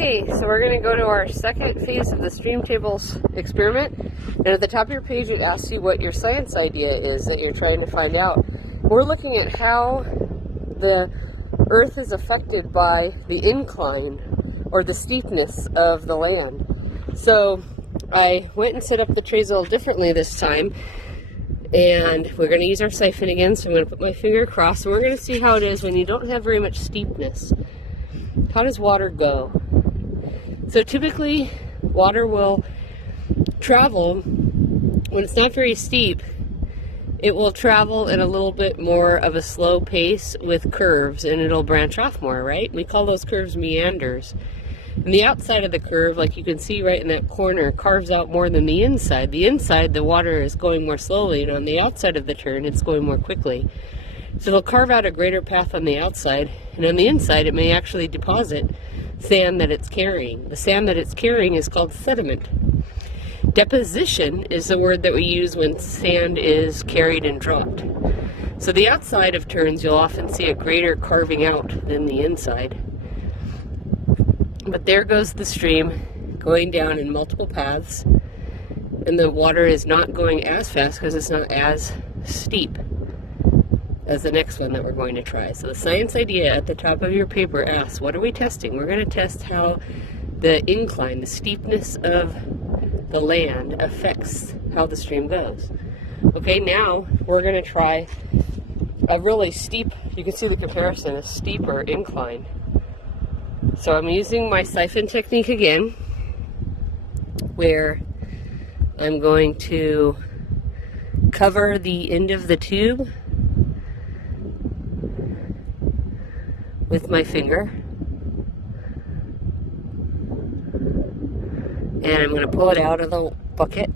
Okay, so we're going to go to our second phase of the stream tables experiment. And at the top of your page, it asks you what your science idea is that you're trying to find out. We're looking at how the Earth is affected by the incline or the steepness of the land. So I went and set up the trays a little differently this time. And we're going to use our siphon again, so I'm going to put my finger across. And we're going to see how it is when you don't have very much steepness. How does water go? So typically, water will travel, when it's not very steep, it will travel in a little bit more of a slow pace with curves, and it'll branch off more, right? We call those curves meanders. And the outside of the curve, like you can see right in that corner, carves out more than the inside. The inside, the water is going more slowly, and on the outside of the turn, it's going more quickly. So it'll carve out a greater path on the outside, and on the inside, it may actually deposit sand that it's carrying. The sand that it's carrying is called sediment. Deposition is the word that we use when sand is carried and dropped. So the outside of turns, you'll often see a greater carving out than the inside. But there goes the stream going down in multiple paths, and the water is not going as fast because it's not as steep as the next one that we're going to try. So the science idea at the top of your paper asks, what are we testing? We're going to test how the incline, the steepness of the land, affects how the stream goes. Okay, now we're going to try a really steep, you can see the comparison, a steeper incline. So I'm using my siphon technique again, where I'm going to cover the end of the tube with my finger, and I'm going to pull it out of the bucket,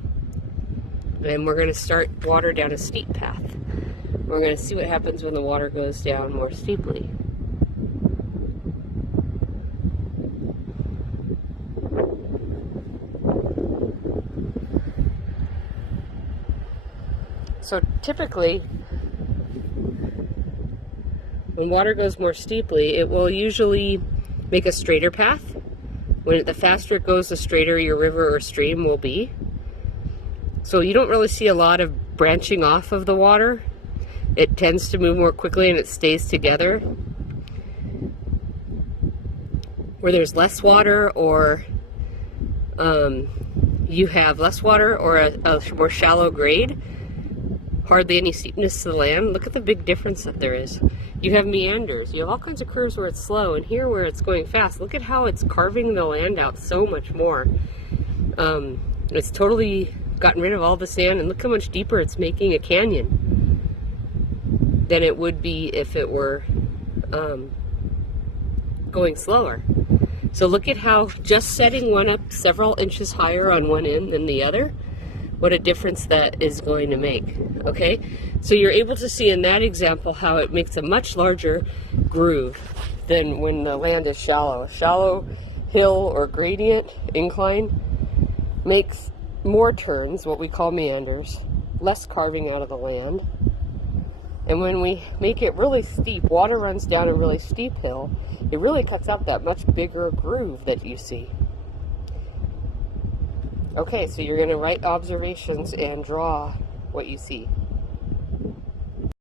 and we're going to start water down a steep path. We're going to see what happens when the water goes down more steeply. So typically, when water goes more steeply, it will usually make a straighter path. The faster it goes, the straighter your river or stream will be. So you don't really see a lot of branching off of the water. It tends to move more quickly and it stays together. Where there's less water, or you have less water, or a more shallow grade, hardly any steepness to the land. Look at the big difference that there is. You have meanders. You have all kinds of curves where it's slow, and here where it's going fast. Look at how it's carving the land out so much more. It's totally gotten rid of all the sand, and look how much deeper it's making a canyon than it would be if it were going slower. So look at how just setting one up several inches higher on one end than the other, what a difference that is going to make. Okay, so you're able to see in that example how it makes a much larger groove than when the land is shallow. A shallow hill or gradient incline makes more turns, what we call meanders, less carving out of the land. And when we make it really steep, water runs down a really steep hill, it really cuts out that much bigger groove that you see. Okay, so you're going to write observations and draw what you see.